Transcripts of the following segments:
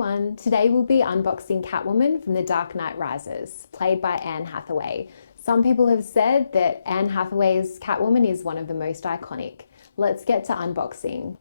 everyone, today we'll be unboxing Catwoman from The Dark Knight Rises, played by Anne Hathaway. Some people have said that Anne Hathaway's Catwoman is one of the most iconic. Let's get to unboxing.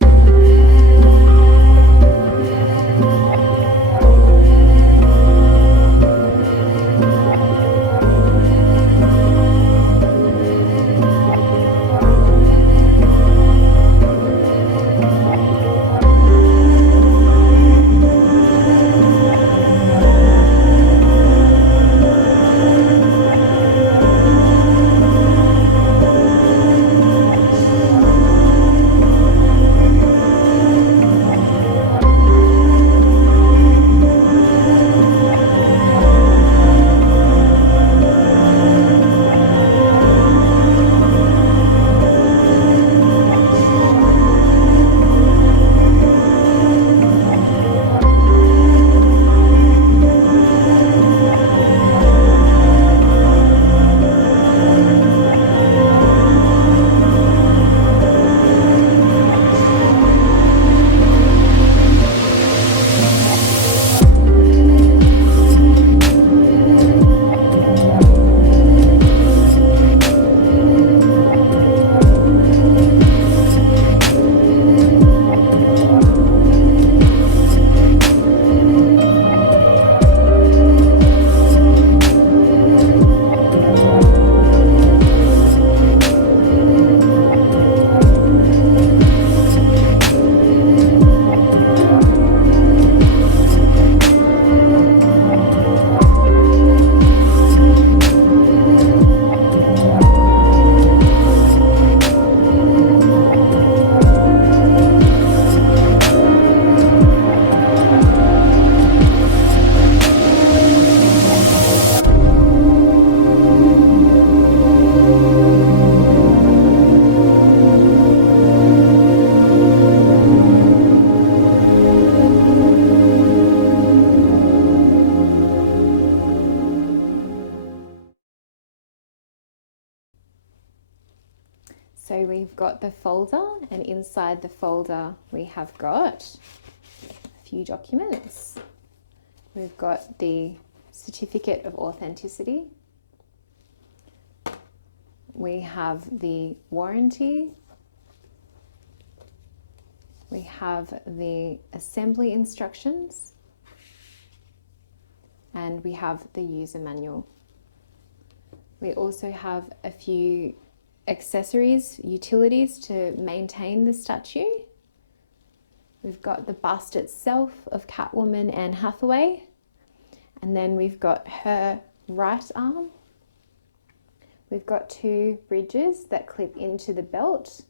So we've got the folder, and inside the folder we have got a few documents. We've got the certificate of authenticity. We have the warranty. We have the assembly instructions. And we have the user manual. We also have a few accessories, utilities to maintain the statue. We've got the bust itself of Catwoman Anne Hathaway, and then we've got her right arm. We've got two bridges that clip into the belt.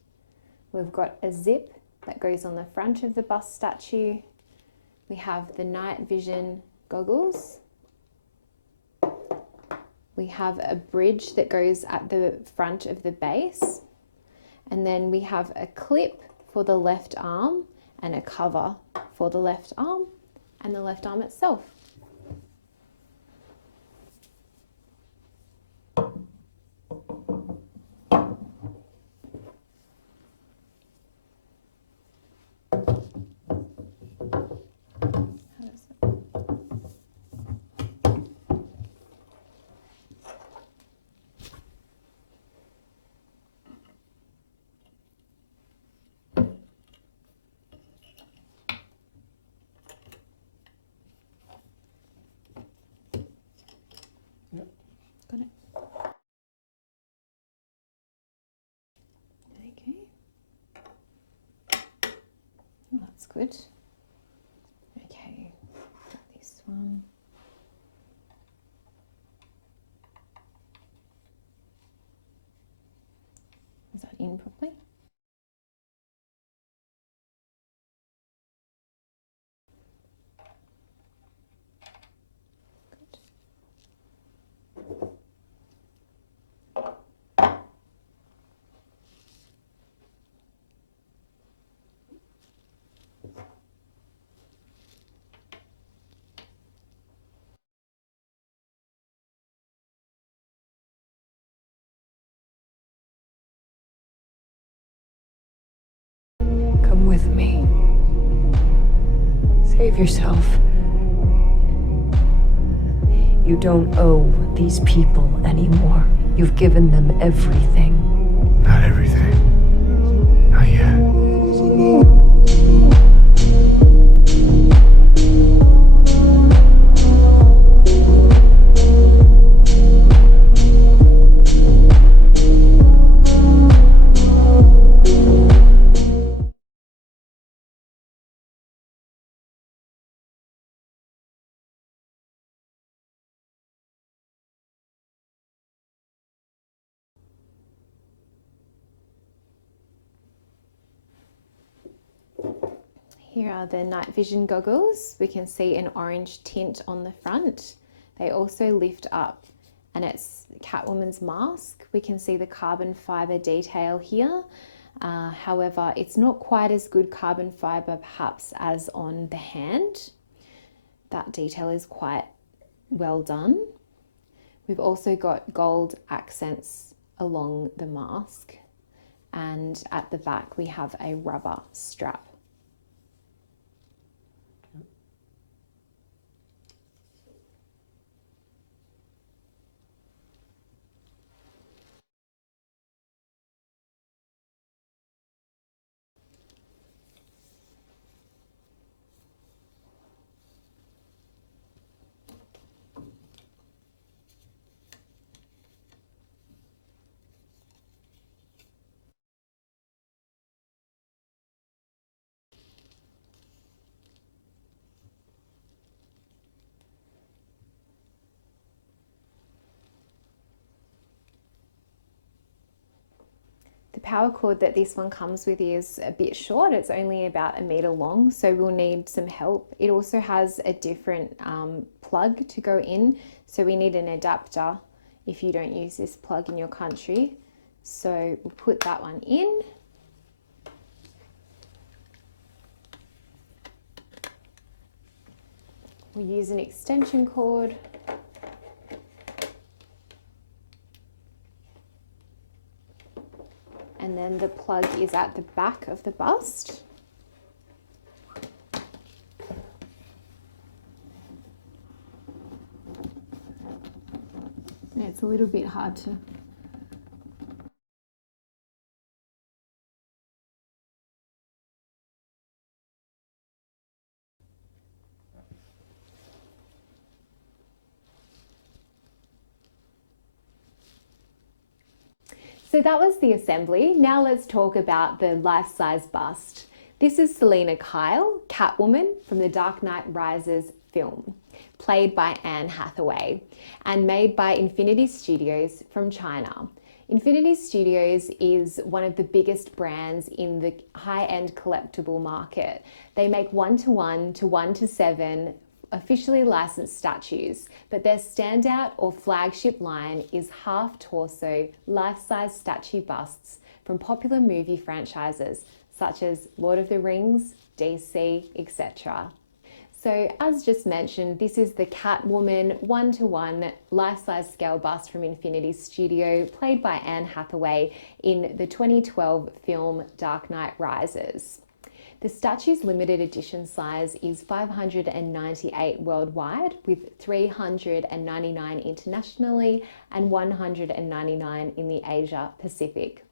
We've got a zip that goes on the front of the bust statue. We have the night vision goggles. We have a bridge that goes at the front of the base, and then we have a clip for the left arm and a cover for the left arm and the left arm itself. Got it. Okay. Oh, that's good. Okay, got this one. Is that in properly? Save yourself. You don't owe these people anymore. You've given them everything. Not everything. Not yet. Here are the night vision goggles. We can see an orange tint on the front. They also lift up, and it's Catwoman's mask. We can see the carbon fiber detail here. However, it's not quite as good carbon fiber perhaps as on the hand. That detail is quite well done. We've also got gold accents along the mask, and at the back we have a rubber strap. The power cord that this one comes with is a bit short. It's only about 1 meter long, so we'll need some help. It also has a different plug to go in, so we need an adapter if you don't use this plug in your country. So we'll put that one in. We'll use an extension cord. And then the plug is at the back of the bust. It's a little bit hard to... So that was the assembly. Now let's talk about the life-size bust. This is Selina Kyle Catwoman from the Dark Knight Rises film, played by Anne Hathaway and made by Infinity Studios from China. Infinity Studios is one of the biggest brands in the high-end collectible market. They make 1:1 to 1:7 officially licensed statues, but their standout or flagship line is half-torso, life-size statue busts from popular movie franchises such as Lord of the Rings, DC, etc. So as just mentioned, this is the Catwoman 1:1 life-size scale bust from Infinity Studio, played by Anne Hathaway in the 2012 film Dark Knight Rises. The statue's limited edition size is 598 worldwide, with 399 internationally and 199 in the Asia Pacific.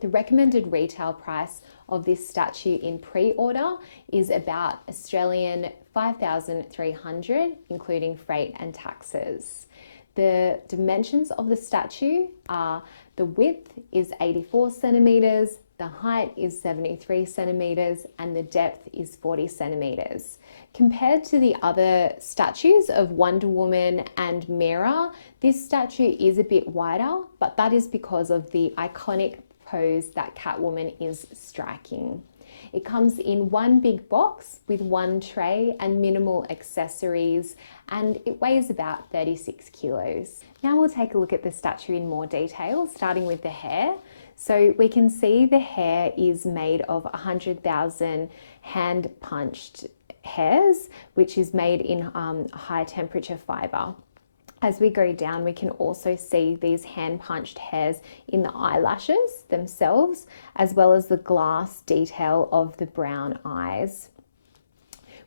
The recommended retail price of this statue in pre-order is about Australian $5,300, including freight and taxes. The dimensions of the statue are: the width is 84 centimeters, the height is 73 centimeters, and the depth is 40 centimeters. Compared to the other statues of Wonder Woman and 𝘱𝘁𝘃, this statue is a bit wider, but that is because of the iconic pose that Catwoman is striking. It comes in one big box with one tray and minimal accessories, and it weighs about 36 kilos. Now we'll take a look at the statue in more detail, starting with the hair. So we can see the hair is made of 100,000 hand-punched hairs, which is made in high temperature fiber. As we go down, we can also see these hand-punched hairs in the eyelashes themselves, as well as the glass detail of the brown eyes.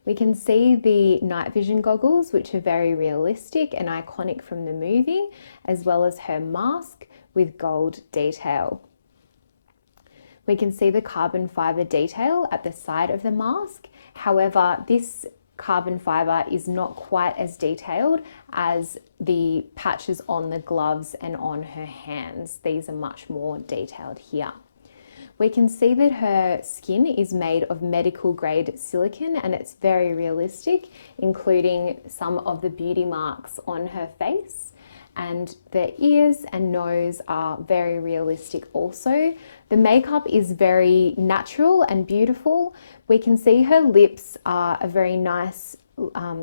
We can see the night vision goggles, which are very realistic and iconic from the movie, as well as her mask with gold detail. We can see the carbon fiber detail at the side of the mask. However, this carbon fiber is not quite as detailed as the patches on the gloves and on her hands. These are much more detailed here. We can see that her skin is made of medical grade silicone and it's very realistic, including some of the beauty marks on her face. And the ears and nose are very realistic also. The makeup is very natural and beautiful. We can see her lips are a very nice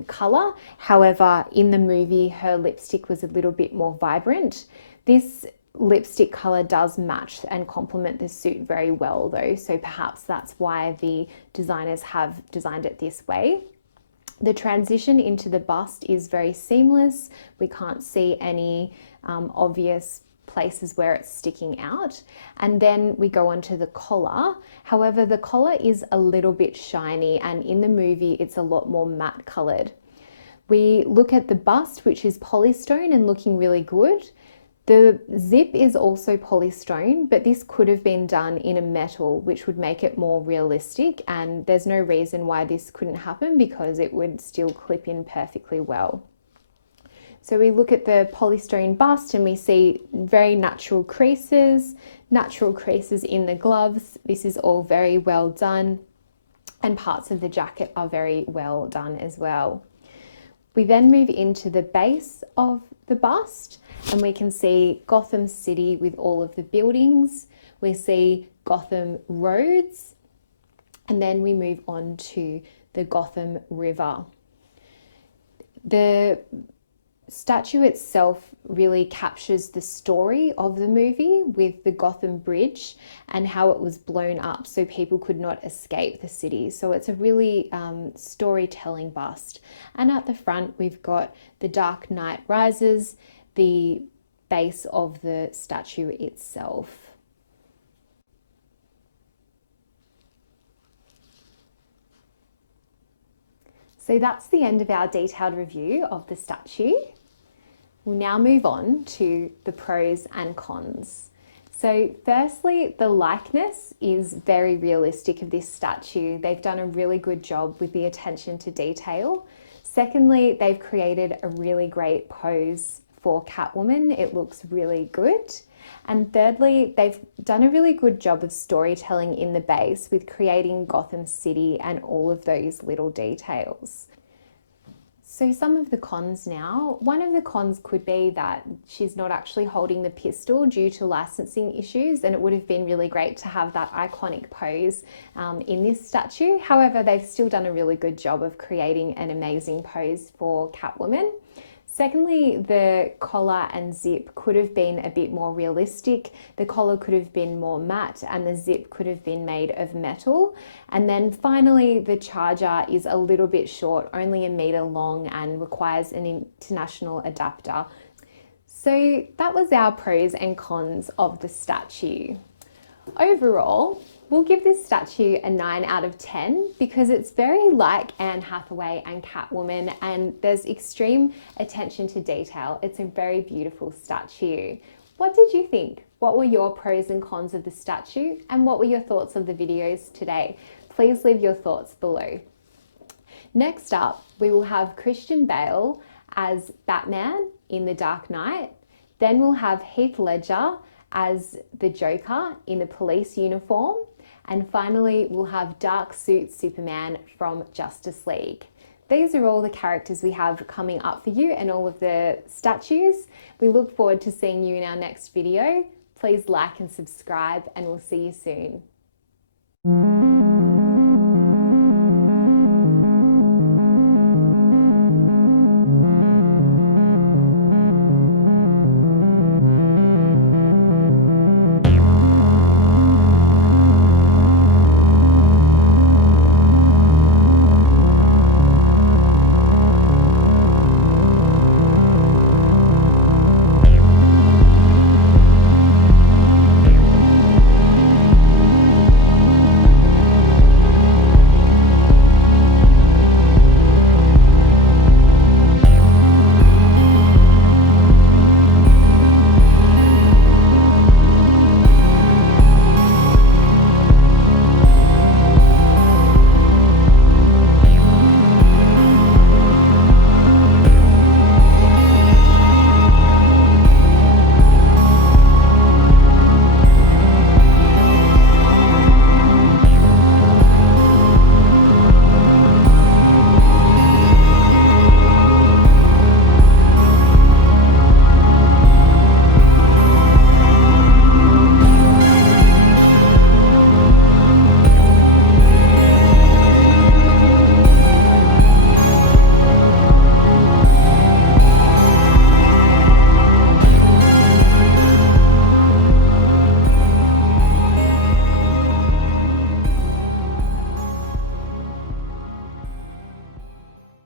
colour. However, in the movie, her lipstick was a little bit more vibrant. This lipstick colour does match and complement the suit very well though, so perhaps that's why the designers have designed it this way. The transition into the bust is very seamless. We can't see any obvious places where it's sticking out. And then we go on to the collar. However, the collar is a little bit shiny and in the movie it's a lot more matte coloured. We look at the bust, which is polystone and looking really good. The zip is also polystone, but this could have been done in a metal, which would make it more realistic, and there's no reason why this couldn't happen because it would still clip in perfectly well. So we look at the polystone bust and we see very natural creases in the gloves. This is all very well done, and parts of the jacket are very well done as well. We then move into the base of the bust and we can see Gotham City with all of the buildings. We see Gotham roads, and then we move on to the Gotham River. The statue itself really captures the story of the movie with the Gotham Bridge and how it was blown up so people could not escape the city. So it's a really storytelling bust. And at the front we've got the Dark Knight Rises, the base of the statue itself. So that's the end of our detailed review of the statue. We'll now move on to the pros and cons. So firstly, the likeness is very realistic of this statue. They've done a really good job with the attention to detail. Secondly, they've created a really great pose for Catwoman. It looks really good. And thirdly, they've done a really good job of storytelling in the base with creating Gotham City and all of those little details. So some of the cons now. One of the cons could be that she's not actually holding the pistol due to licensing issues, and it would have been really great to have that iconic pose in this statue. However, they've still done a really good job of creating an amazing pose for Catwoman. Secondly, the collar and zip could have been a bit more realistic. The collar could have been more matte and the zip could have been made of metal. And then finally, the charger is a little bit short, only 1 meter long, and requires an international adapter. So that was our pros and cons of the statue. Overall, we'll give this statue a 9 out of 10 because it's very like Anne Hathaway and Catwoman, and there's extreme attention to detail. It's a very beautiful statue. What did you think? What were your pros and cons of the statue, and what were your thoughts of the videos today? Please leave your thoughts below. Next up, we will have Christian Bale as Batman in The Dark Knight. Then we'll have Heath Ledger as the Joker in a police uniform. And finally, we'll have Dark Suit Superman from Justice League. These are all the characters we have coming up for you and all of the statues. We look forward to seeing you in our next video. Please like and subscribe, and we'll see you soon.